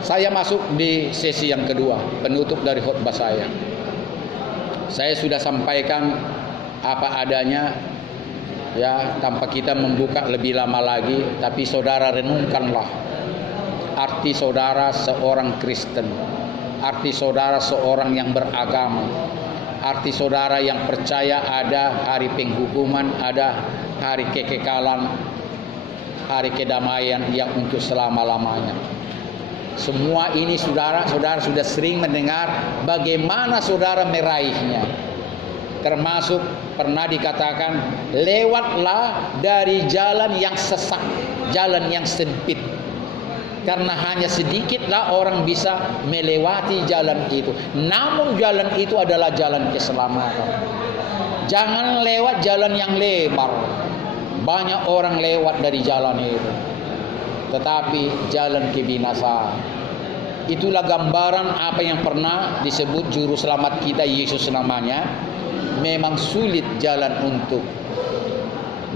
Saya masuk di sesi yang kedua, penutup dari khutbah saya. Saya sudah sampaikan apa adanya, ya, tanpa kita membuka lebih lama lagi. Tapi saudara renungkanlah arti saudara seorang Kristen, arti saudara seorang yang beragama, arti saudara yang percaya ada hari penghukuman, ada hari kekekalan, hari kedamaian yang untuk selama-lamanya. Semua ini saudara sudah sering mendengar bagaimana saudara meraihnya. Termasuk pernah dikatakan, lewatlah dari jalan yang sesak, jalan yang sempit. Karena hanya sedikitlah orang bisa melewati jalan itu. Namun jalan itu adalah jalan keselamatan. Jangan lewat jalan yang lebar. Banyak orang lewat dari jalan itu, tetapi jalan kebinasaan. Itulah gambaran apa yang pernah disebut juru selamat kita, Yesus namanya. Memang sulit jalan untuk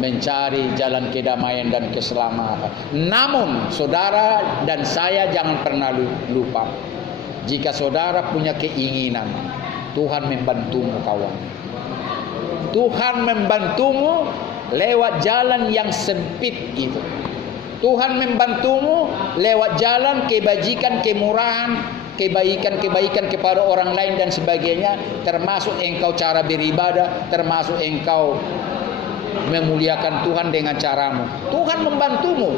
mencari jalan kedamaian dan keselamatan. Namun saudara dan saya jangan pernah lupa, jika saudara punya keinginan, Tuhan membantumu kawan. Tuhan membantumu lewat jalan yang sempit itu. Tuhan membantumu lewat jalan kebajikan, kemurahan, kebaikan kepada orang lain dan sebagainya. Termasuk engkau cara beribadah, termasuk engkau memuliakan Tuhan dengan caramu. Tuhan membantumu.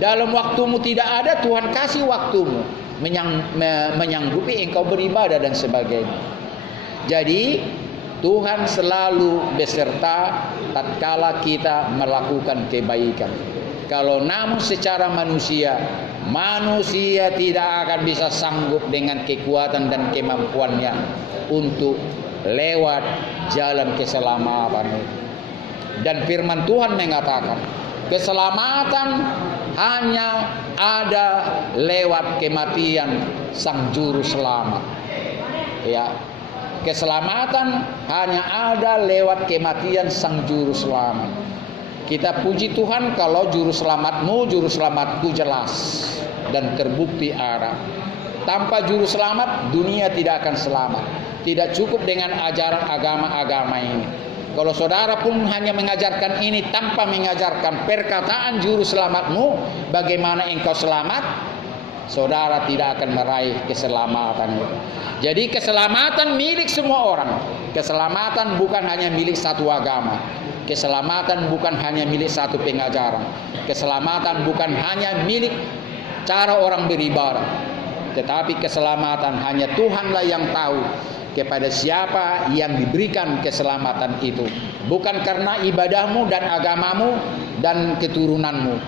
Dalam waktumu tidak ada, Tuhan kasih waktumu menyanggupi engkau beribadah dan sebagainya. Jadi Tuhan selalu beserta tatkala kita melakukan kebaikan. Kalau namun secara manusia tidak akan bisa sanggup dengan kekuatan dan kemampuannya untuk lewat jalan keselamatan. Dan firman Tuhan mengatakan, keselamatan hanya ada lewat kematian Sang Juru Selamat. Ya, keselamatan hanya ada lewat kematian Sang Juru Selamat. Kita puji Tuhan kalau juru selamatku jelas dan terbukti arah. Tanpa juru selamat, dunia tidak akan selamat. Tidak cukup dengan ajaran agama-agama ini. Kalau saudara pun hanya mengajarkan ini tanpa mengajarkan perkataan juru selamatmu, bagaimana engkau selamat, saudara tidak akan meraih keselamatan. Jadi keselamatan milik semua orang. Keselamatan bukan hanya milik satu agama. Keselamatan bukan hanya milik satu pengajaran. Keselamatan bukan hanya milik cara orang beribadah. Tetapi keselamatan hanya Tuhanlah yang tahu kepada siapa yang diberikan keselamatan itu. Bukan karena ibadahmu dan agamamu dan keturunanmu.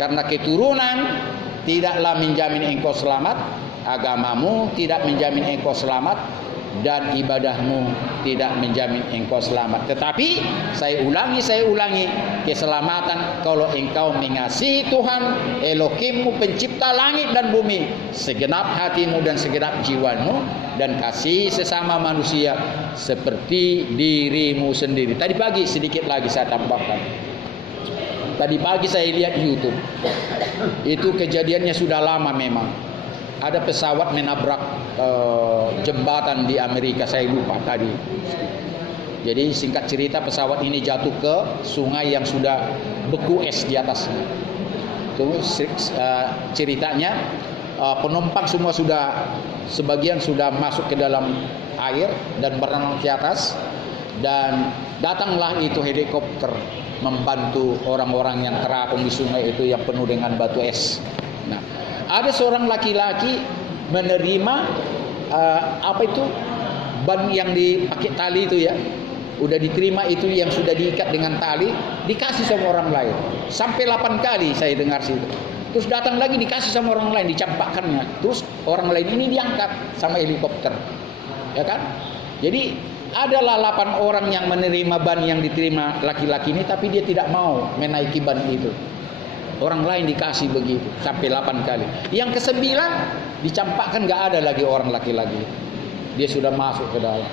Karena keturunan tidaklah menjamin engkau selamat, agamamu tidak menjamin engkau selamat, dan ibadahmu tidak menjamin engkau selamat. Tetapi saya ulangi, keselamatan kalau engkau mengasihi Tuhan Elohimmu, pencipta langit dan bumi, segenap hatimu dan segenap jiwamu, dan kasih sesama manusia seperti dirimu sendiri. Tadi pagi sedikit lagi saya tambahkan. Tadi pagi saya lihat YouTube. Itu kejadiannya sudah lama memang. Ada pesawat menabrak jembatan di Amerika, saya lupa tadi. Jadi singkat cerita, pesawat ini jatuh ke sungai yang sudah beku es di atasnya. Itu ceritanya. Penumpang semua sebagian sudah masuk ke dalam air dan berenang ke atas, dan datanglah itu helikopter membantu orang-orang yang terapung di sungai itu yang penuh dengan batu es. Nah, ada seorang laki-laki menerima ban yang dipakai tali itu ya, udah diterima itu yang sudah diikat dengan tali, dikasih sama orang lain. Sampai 8 kali saya dengar situ. Terus datang lagi dikasih sama orang lain, dicampakkannya. Terus orang lain ini diangkat sama helikopter, ya kan? Jadi adalah 8 orang yang menerima ban yang diterima laki-laki ini, tapi dia tidak mau menaiki ban itu. Orang lain dikasih begitu sampai 8 kali. Yang ke-9 dicampakkan, nggak ada lagi orang laki-laki. Dia sudah masuk ke dalam.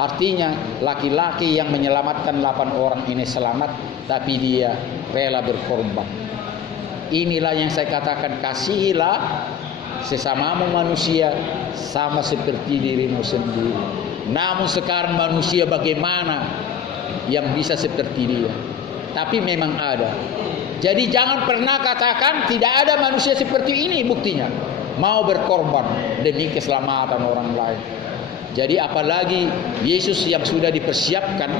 Artinya laki-laki yang menyelamatkan 8 orang ini selamat, tapi dia rela berkorban. Inilah yang saya katakan, kasihilah sesamamu manusia sama seperti dirimu sendiri. Namun sekarang manusia bagaimana yang bisa seperti dia? Tapi memang ada. Jadi jangan pernah katakan tidak ada manusia seperti ini. Buktinya mau berkorban demi keselamatan orang lain. Jadi apalagi Yesus yang sudah dipersiapkan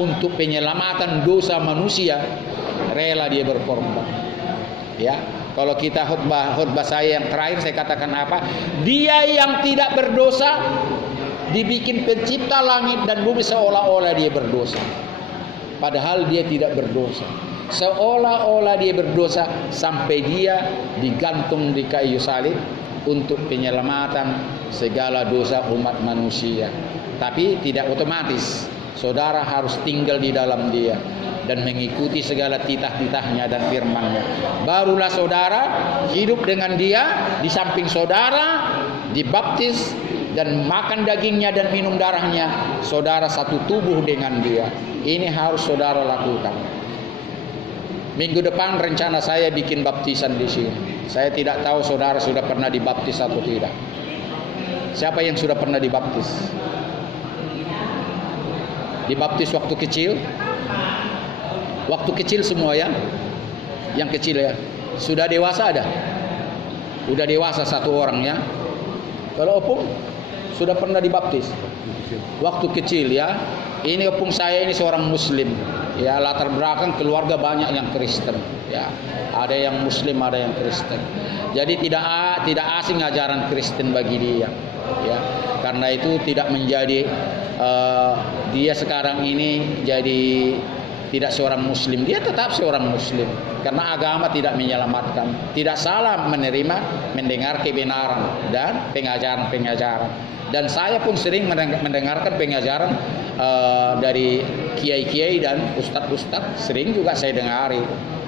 untuk penyelamatan dosa manusia, rela dia berkorban. Ya, kalau kita khutbah saya yang terakhir saya katakan apa? Dia yang tidak berdosa dibikin pencipta langit dan bumi seolah-olah dia berdosa. Padahal dia tidak berdosa. Seolah-olah dia berdosa sampai dia digantung di kayu salib untuk penyelamatan segala dosa umat manusia. Tapi tidak otomatis. Saudara harus tinggal di dalam dia dan mengikuti segala titah-titahnya dan firman-Nya. Barulah saudara hidup dengan dia, di samping saudara dibaptis dan makan dagingnya dan minum darahnya, saudara satu tubuh dengan dia. Ini harus saudara lakukan. Minggu depan rencana saya bikin baptisan di sini. Saya tidak tahu saudara sudah pernah dibaptis atau tidak. Siapa yang sudah pernah dibaptis? Dibaptis waktu kecil? Waktu kecil semua ya? Yang kecil ya? Sudah dewasa ada? Sudah dewasa satu orang ya? Kalau opung sudah pernah dibaptis? Waktu kecil ya? Ini opung saya ini seorang muslim ya, latar belakang keluarga banyak yang Kristen ya. Ada yang muslim, ada yang Kristen. Jadi tidak asing ajaran Kristen bagi dia ya. Karena itu tidak menjadi dia sekarang ini jadi tidak seorang muslim, dia tetap seorang muslim karena agama tidak menyelamatkan. Tidak salah mendengar kebenaran dan pengajaran-pengajaran. Dan saya pun sering mendengarkan pengajaran dari kiai-kiai dan ustadz-ustadz, sering juga saya dengari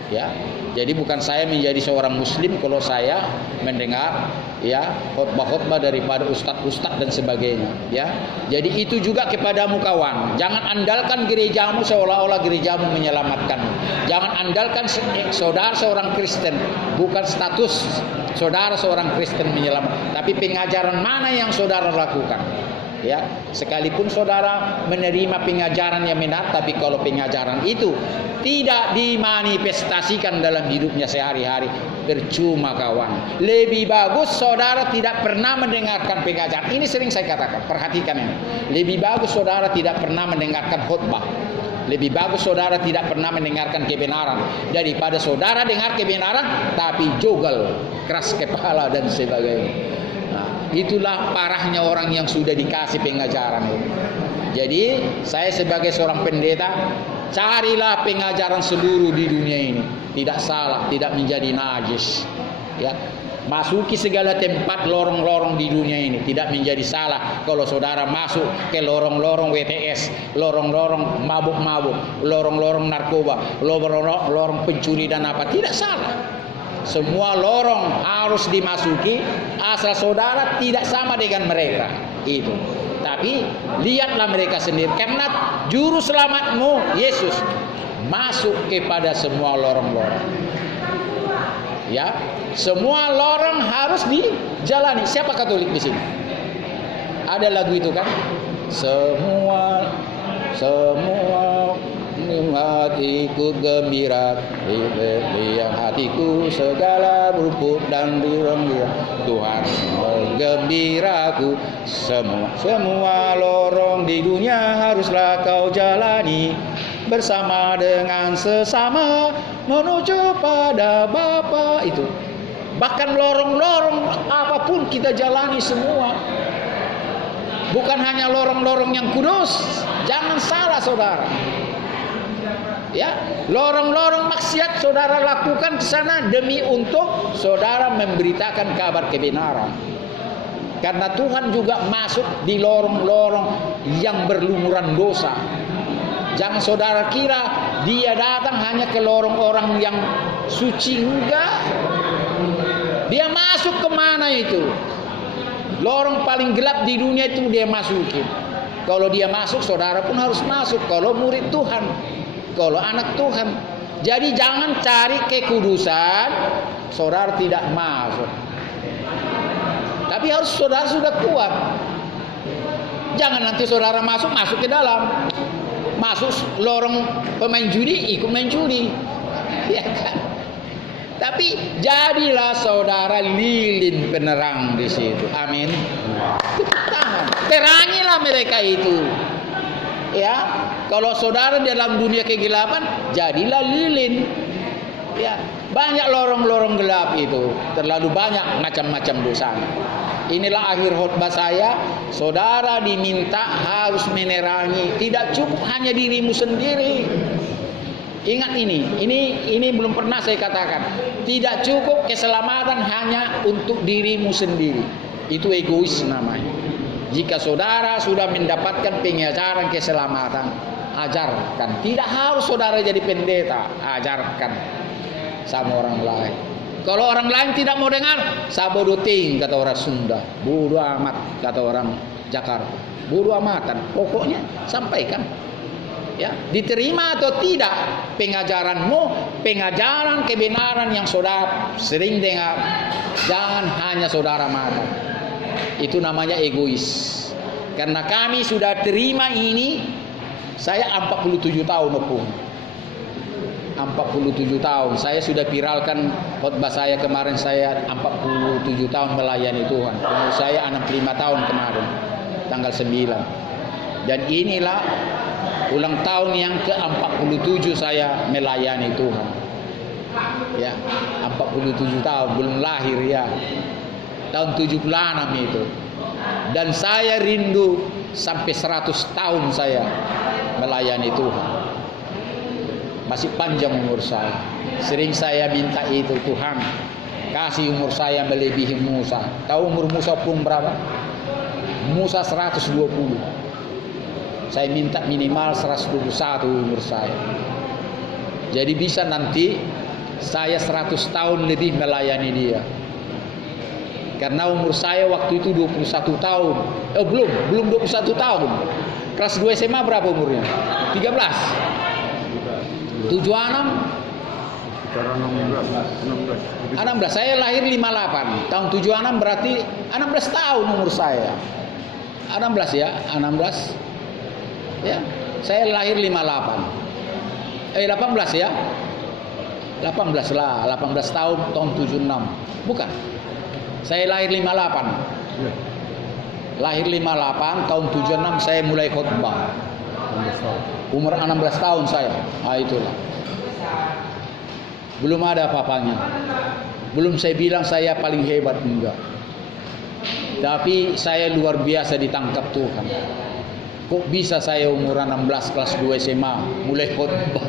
ya. Jadi bukan saya menjadi seorang muslim kalau saya mendengar ya khotbah-khotbah daripada ustadz-ustadz dan sebagainya ya. Jadi itu juga kepadamu kawan, jangan andalkan gerejamu seolah-olah gerejamu menyelamatkan. Jangan andalkan saudara seorang Kristen, bukan status saudara seorang Kristen menyelamatkan, tapi pengajaran mana yang saudara lakukan ya. Sekalipun saudara menerima pengajaran yang benar, tapi kalau pengajaran itu tidak dimanifestasikan dalam hidupnya sehari-hari, percuma kawan. Lebih bagus saudara tidak pernah mendengarkan pengajaran. Ini sering saya katakan, perhatikan ini. Lebih bagus saudara tidak pernah mendengarkan khotbah. Lebih bagus saudara tidak pernah mendengarkan kebenaran daripada saudara dengar kebenaran tapi jogal, keras kepala dan sebagainya. Nah, itulah parahnya orang yang sudah dikasih pengajaran ini. Jadi saya sebagai seorang pendeta, carilah pengajaran seluruh di dunia ini. Tidak salah, tidak menjadi najis ya. Masuki segala tempat lorong-lorong di dunia ini, tidak menjadi salah kalau saudara masuk ke lorong-lorong WTS, lorong-lorong mabuk-mabuk, lorong-lorong narkoba, lorong-lorong pencuri dan apa, tidak salah. Semua lorong harus dimasuki asal saudara tidak sama dengan mereka itu. Tapi lihatlah mereka sendiri, karena juru selamatmu Yesus masuk kepada semua lorong-lorong. Ya, semua lorong harus dijalani. Siapa Katolik di sini? Ada lagu itu kan? Semua hatiku gembira, yang hatiku segala luput dan gembira. Tuhan menggembiraku. Semua lorong di dunia haruslah kau jalani bersama dengan sesama menuju pada Bapa itu. Bahkan lorong-lorong apapun kita jalani semua. Bukan hanya lorong-lorong yang kudus. Jangan salah saudara. Ya, lorong-lorong maksiat saudara lakukan ke sana demi untuk saudara memberitakan kabar kebenaran. Karena Tuhan juga masuk di lorong-lorong yang berlumuran dosa. Jangan saudara kira dia datang hanya ke lorong orang yang suci, enggak. Dia masuk kemana itu? Lorong paling gelap di dunia itu dia masukin. Kalau dia masuk, saudara pun harus masuk. Kalau murid Tuhan, kalau anak Tuhan, Jadi jangan cari kekudusan, saudara tidak masuk. Tapi harus saudara sudah kuat. Jangan nanti saudara masuk ke dalam. Masuk lorong pemain judi, ikut main judi. Ya kan? Tapi jadilah saudara lilin penerang di situ. Amin. Tepuk tangan. Terangilah mereka itu. Ya, kalau saudara dalam dunia kegelapan, jadilah lilin. Ya, banyak lorong-lorong gelap itu, terlalu banyak macam-macam dosa. Inilah akhir khotbah saya. Saudara diminta harus menerangi. Tidak cukup hanya dirimu sendiri. Ingat ini belum pernah saya katakan. Tidak cukup keselamatan hanya untuk dirimu sendiri. Itu egois namanya. Jika saudara sudah mendapatkan pengajaran keselamatan, ajarkan. Tidak harus saudara jadi pendeta, ajarkan sama orang lain. Kalau orang lain tidak mau dengar, sabodoting kata orang Sunda, bodoh amat kata orang Jakarta, bodoh amatan. Pokoknya sampaikan. Ya, diterima atau tidak pengajaranmu, pengajaran kebenaran yang saudara sering dengar, jangan hanya saudara makan. Itu namanya egois. Karena kami sudah terima ini, saya 47 tahun opung. 47 tahun. Saya sudah viralkan khotbah saya kemarin, saya 47 tahun melayani Tuhan. Umur saya 65 tahun kemarin, tanggal 9. Dan inilah ulang tahun yang ke-47 saya melayani Tuhan. Ya, 47 tahun, belum lahir ya. Tahun 76 itu. Dan saya rindu sampai 100 tahun saya melayani Tuhan. Masih panjang umur saya. Sering saya minta itu, Tuhan kasih umur saya melebihi Musa. Tahu umur Musa pun berapa? Musa 120. Saya minta minimal 121 umur saya. Jadi bisa nanti saya 100 tahun lebih melayani dia. Karena umur saya waktu itu 21 tahun. Belum 21 tahun. Kelas 2 SMA berapa umurnya? 13. 76. 16. Saya lahir 58. Tahun 76 berarti 16 tahun umur saya. 16 ya, 16. Ya, saya lahir 58. 18 ya. 18 lah, 18 tahun 76. Bukan. Saya lahir 58. Lahir 58, tahun 76 saya mulai khotbah. Umur 16 tahun saya. Itulah. Belum ada apa-apanya. Belum saya bilang saya paling hebat, enggak. Tapi saya luar biasa ditangkap Tuhan. Kok bisa saya umur 16 kelas 2 SMA mulai khotbah.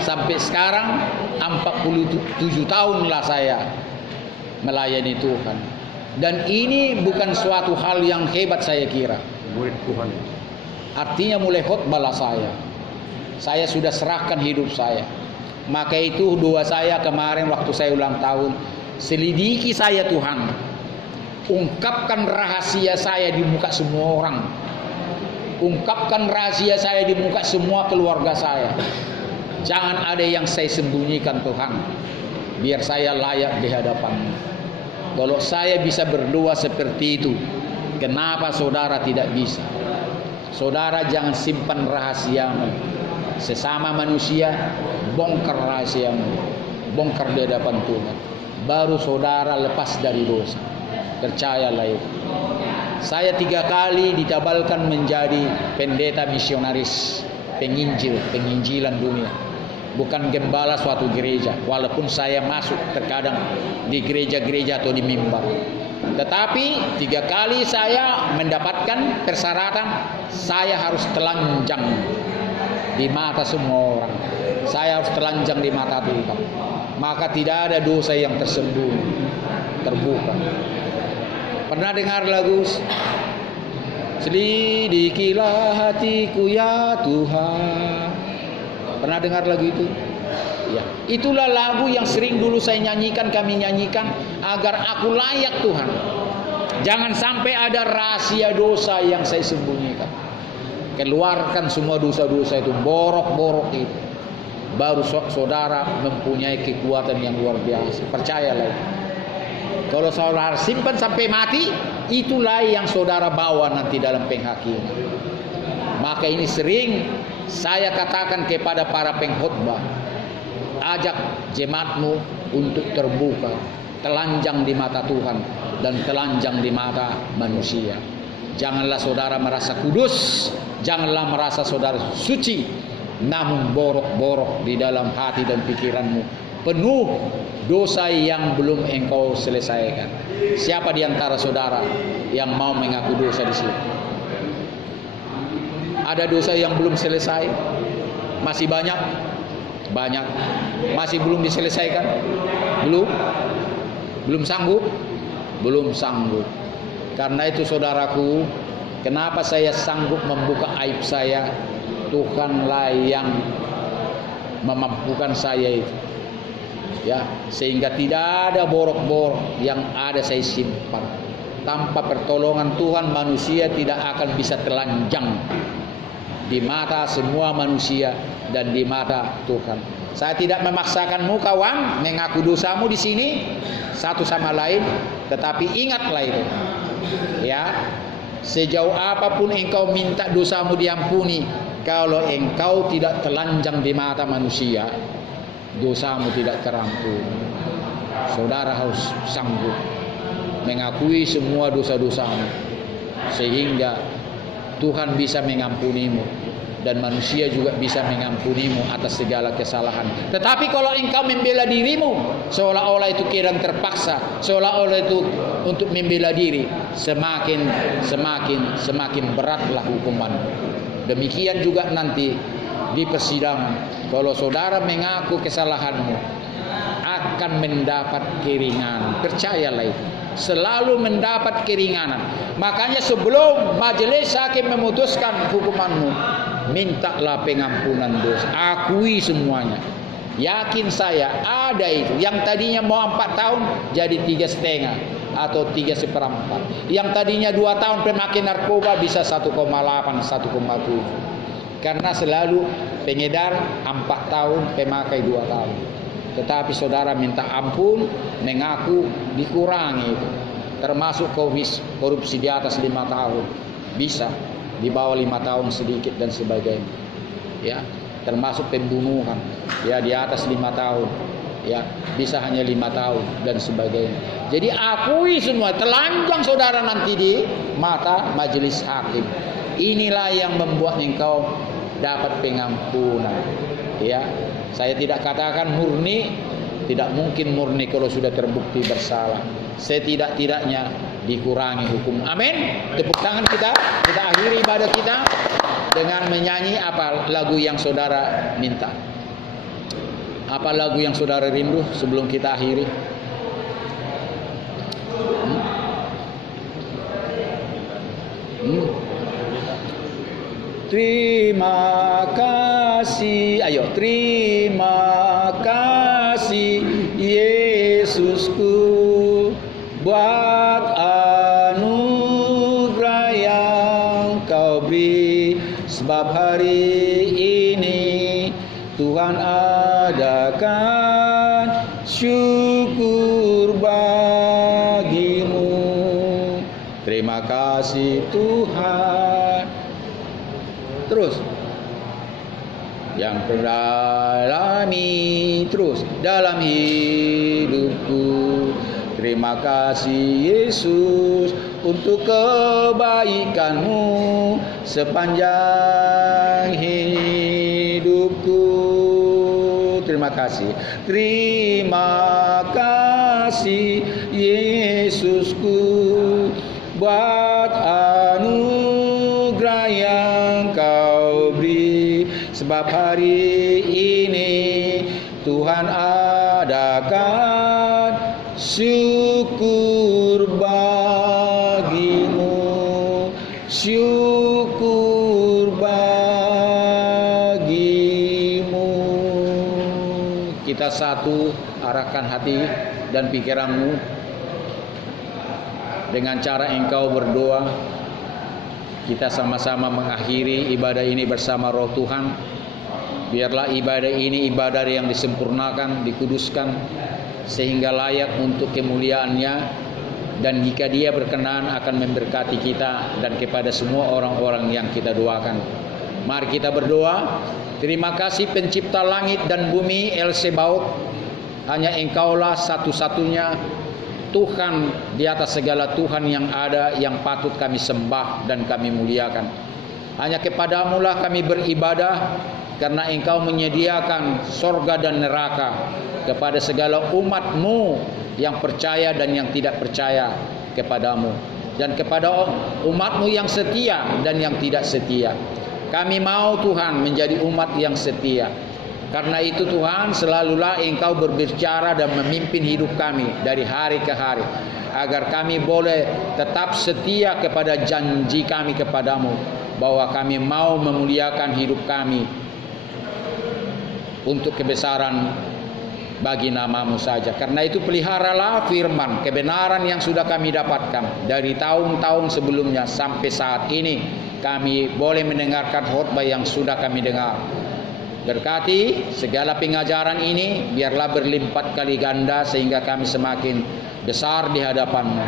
Sampai sekarang 47 tahun lah saya melayani Tuhan. Dan ini bukan suatu hal yang hebat saya kira. Murid Tuhan. Artinya mulai khotbah lah saya. Saya sudah serahkan hidup saya. Maka itu doa saya kemarin waktu saya ulang tahun. Selidiki saya Tuhan. Ungkapkan rahasia saya di muka semua orang. Ungkapkan rahasia saya di muka semua keluarga saya. Jangan ada yang saya sembunyikan Tuhan. Biar saya layak di hadapan-Mu. Kalau saya bisa berdoa seperti itu, kenapa saudara tidak bisa? Saudara jangan simpan rahasiamu. Sesama manusia, bongkar rahasiamu. Bongkar di hadapan Tuhan. Baru saudara lepas dari dosa. Percayalah itu. Saya 3 kali ditabalkan menjadi pendeta misionaris, penginjilan dunia. Bukan gembala suatu gereja, walaupun saya masuk terkadang di gereja-gereja atau di mimbar. Tetapi 3 kali saya mendapatkan persyaratan, saya harus telanjang di mata semua orang. Saya harus telanjang di mata Tuhan. Maka tidak ada dosa yang tersembunyi, terbuka. Pernah dengar lagu Selidikilah hatiku ya Tuhan? Pernah dengar lagu itu? Ya. Itulah lagu yang sering dulu saya nyanyikan, kami nyanyikan agar aku layak Tuhan. Jangan sampai ada rahasia dosa yang saya sembunyikan. Keluarkan semua dosa-dosa itu, borok-borok itu. baru saudara mempunyai kekuatan yang luar biasa. Percayalah. Kalau saudara simpan sampai mati, itulah yang saudara bawa nanti dalam penghakiman. Maka ini sering saya katakan kepada para pengkhotbah, ajak jemaatmu untuk terbuka, telanjang di mata Tuhan dan telanjang di mata manusia. Janganlah saudara merasa kudus, janganlah merasa saudara suci, namun borok-borok di dalam hati dan pikiranmu, penuh dosa yang belum engkau selesaikan. Siapa di antara saudara yang mau mengaku dosa di sini? Ada dosa yang belum selesai? Masih banyak? Banyak. Masih belum diselesaikan? Belum? Belum sanggup? Belum sanggup. Karena itu saudaraku, kenapa saya sanggup membuka aib saya? Tuhanlah yang memampukan saya itu. Ya, sehingga tidak ada borok-borok yang ada saya simpan. Tanpa pertolongan Tuhan, manusia tidak akan bisa telanjang di mata semua manusia dan di mata Tuhan. Saya tidak memaksakanmu kawan mengaku dosamu di sini satu sama lain, tetapi ingatlah itu. Ya, sejauh apapun engkau minta dosamu diampuni, kalau engkau tidak telanjang di mata manusia, dosamu tidak terampuni. Saudara harus sanggup mengakui semua dosa-dosamu, sehingga Tuhan bisa mengampunimu dan manusia juga bisa mengampunimu atas segala kesalahan. Tetapi kalau engkau membela dirimu seolah-olah itu keadaan terpaksa, seolah-olah itu untuk membela diri, semakin beratlah hukuman. Demikian juga nanti di persidangan, kalau saudara mengaku kesalahanmu, akan mendapat keringanan. Percayalah itu, selalu mendapat keringanan. Makanya sebelum majelis hakim memutuskan hukumanmu, mintalah pengampunan dosa, akui semuanya. Yakin saya ada itu. Yang tadinya mau 4 tahun jadi 3,5 atau 3,4. Yang tadinya 2 tahun pemakai narkoba bisa 1,8, 1,7. Karena selalu pengedar 4 tahun, pemakai 2 tahun. Tetapi saudara minta ampun, mengaku, dikurangi itu. Termasuk korupsi di atas 5 tahun. Bisa di bawah 5 tahun sedikit dan sebagainya. Ya, termasuk pembunuhan, ya di atas 5 tahun. Ya, bisa hanya 5 tahun dan sebagainya. Jadi akui semua, telanjang saudara nanti di mata majelis hakim. Inilah yang membuat engkau dapat pengampunan. Ya, saya tidak katakan murni, tidak mungkin murni kalau sudah terbukti bersalah. Setidak-tidaknya dikurangi hukum. Amin. Tepuk tangan kita akhiri ibadah kita dengan menyanyi apa lagu yang saudara minta. Apa lagu yang saudara rindu sebelum kita akhiri? Terima kasih, ayo terima kasih Yesusku buat anugerah yang kau beri, sebab hari ini Tuhan adakan syukur bagimu. Terima kasih Tuhan. Terus yang teralami terus dalam hidupku. Terima kasih Yesus untuk kebaikanmu sepanjang hidupku. Terima kasih. Terima kasih Yesusku buat anugerah yang kau beri, sebab hari ini Tuhan adakan syukur bagimu, syukur bagimu. Kita satu, arahkan hati dan pikiranmu dengan cara engkau berdoa. Kita sama-sama mengakhiri ibadah ini bersama Roh Tuhan Biarlah ibadah ini ibadah yang disempurnakan, dikuduskan, sehingga layak untuk kemuliaan-Nya. Dan jika Dia berkenan akan memberkati kita dan kepada semua orang-orang yang kita doakan. Mari kita berdoa. Terima kasih pencipta langit dan bumi, El Sebaot. Hanya Engkaulah satu-satunya Tuhan di atas segala Tuhan yang ada, yang patut kami sembah dan kami muliakan. Hanya kepadamu lah kami beribadah, karena Engkau menyediakan sorga dan neraka kepada segala umat-Mu yang percaya dan yang tidak percaya kepadamu, dan kepada umat-Mu yang setia dan yang tidak setia. Kami mau Tuhan menjadi umat yang setia. Karena itu Tuhan, selalulah Engkau berbicara dan memimpin hidup kami dari hari ke hari, agar kami boleh tetap setia kepada janji kami kepadamu, bahwa kami mau memuliakan hidup kami untuk kebesaran bagi nama-Mu saja. Karena itu peliharalah firman kebenaran yang sudah kami dapatkan dari tahun-tahun sebelumnya sampai saat ini. Kami boleh mendengarkan khotbah yang sudah kami dengar. Berkati segala pengajaran ini, biarlah berlipat kali ganda sehingga kami semakin besar di hadapan-Mu.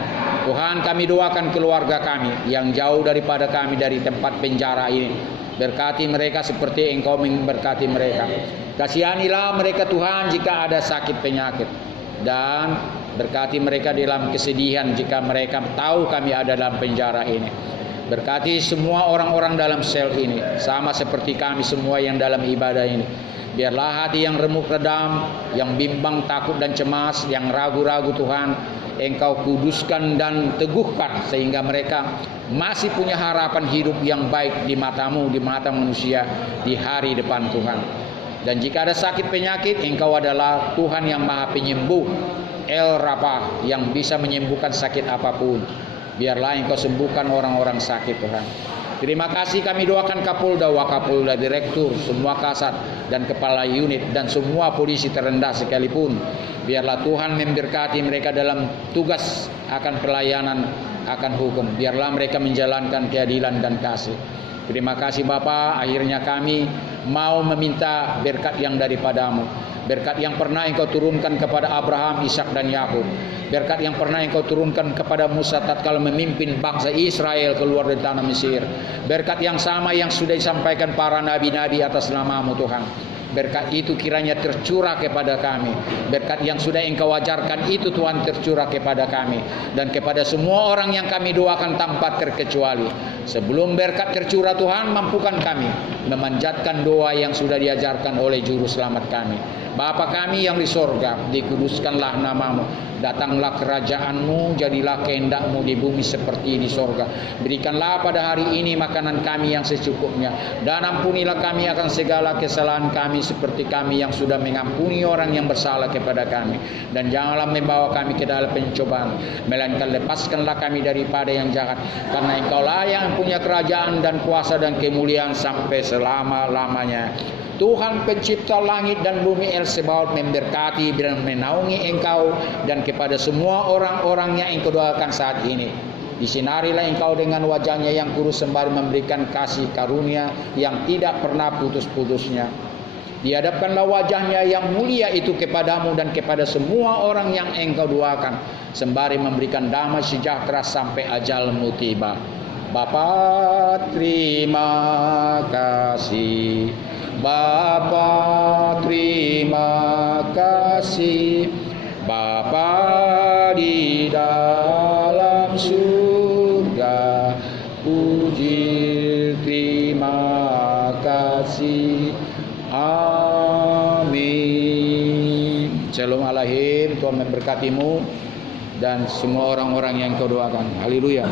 Tuhan, kami doakan keluarga kami yang jauh daripada kami dari tempat penjara ini. Berkati mereka seperti Engkau memberkati mereka. Kasihanilah mereka Tuhan jika ada sakit penyakit, dan berkati mereka dalam kesedihan jika mereka tahu kami ada dalam penjara ini. Berkati semua orang-orang dalam sel ini, sama seperti kami semua yang dalam ibadah ini. Biarlah hati yang remuk redam, yang bimbang, takut dan cemas, yang ragu-ragu Tuhan, Engkau kuduskan dan teguhkan, sehingga mereka masih punya harapan hidup yang baik di mata-Mu, di mata manusia di hari depan Tuhan. Dan jika ada sakit penyakit, Engkau adalah Tuhan yang Maha Penyembuh, El Rafa, yang bisa menyembuhkan sakit apapun. Biarlah Engkau sembuhkan orang-orang sakit Tuhan. Terima kasih kami doakan Kapolda, Wakapolda, Direktur, semua kasat dan kepala unit, dan semua polisi terendah sekalipun. Biarlah Tuhan memberkati mereka dalam tugas akan pelayanan, akan hukum. Biarlah mereka menjalankan keadilan dan kasih. Terima kasih Bapa, akhirnya kami mau meminta berkat yang daripada-Mu. Berkat yang pernah Engkau turunkan kepada Abraham, Ishak dan Yakub. Berkat yang pernah Engkau turunkan kepada Musa tatkala memimpin bangsa Israel keluar dari tanah Mesir. Berkat yang sama yang sudah disampaikan para nabi-nabi atas nama-Mu Tuhan. Berkat itu kiranya tercurah kepada kami. Berkat yang sudah Engkau ajarkan itu Tuhan tercurah kepada kami dan kepada semua orang yang kami doakan tanpa terkecuali. Sebelum berkat tercurah Tuhan, mampukan kami memanjatkan doa yang sudah diajarkan oleh juru selamat kami. Bapa kami yang di sorga, dikuduskanlah nama-Mu. Datanglah kerajaan-Mu, jadilah kehendak-Mu di bumi seperti di sorga. Berikanlah pada hari ini makanan kami yang secukupnya, dan ampunilah kami akan segala kesalahan kami seperti kami yang sudah mengampuni orang yang bersalah kepada kami. Dan janganlah membawa kami ke dalam pencobaan, melainkan lepaskanlah kami daripada yang jahat. Karena Engkaulah yang punya kerajaan dan kuasa dan kemuliaan sampai selama-lamanya. Tuhan pencipta langit dan bumi, El Sebaot, memberkati dan menaungi Engkau dan kepada semua orang-orang yang Engkau doakan saat ini. Disinarilah Engkau dengan wajah-Nya yang kurus sembari memberikan kasih karunia yang tidak pernah putus-putusnya. Dihadapkanlah wajah-Nya yang mulia itu kepadamu dan kepada semua orang yang Engkau doakan, sembari memberikan damai sejahtera sampai ajal-Mu tiba. Bapa, terima kasih. Bapa, terima kasih. Bapa di dalam surga, puji terima kasih. Amin. Shalom Alaikum. Tuhan memberkatimu dan semua orang-orang yang Kau doakan. Haleluya.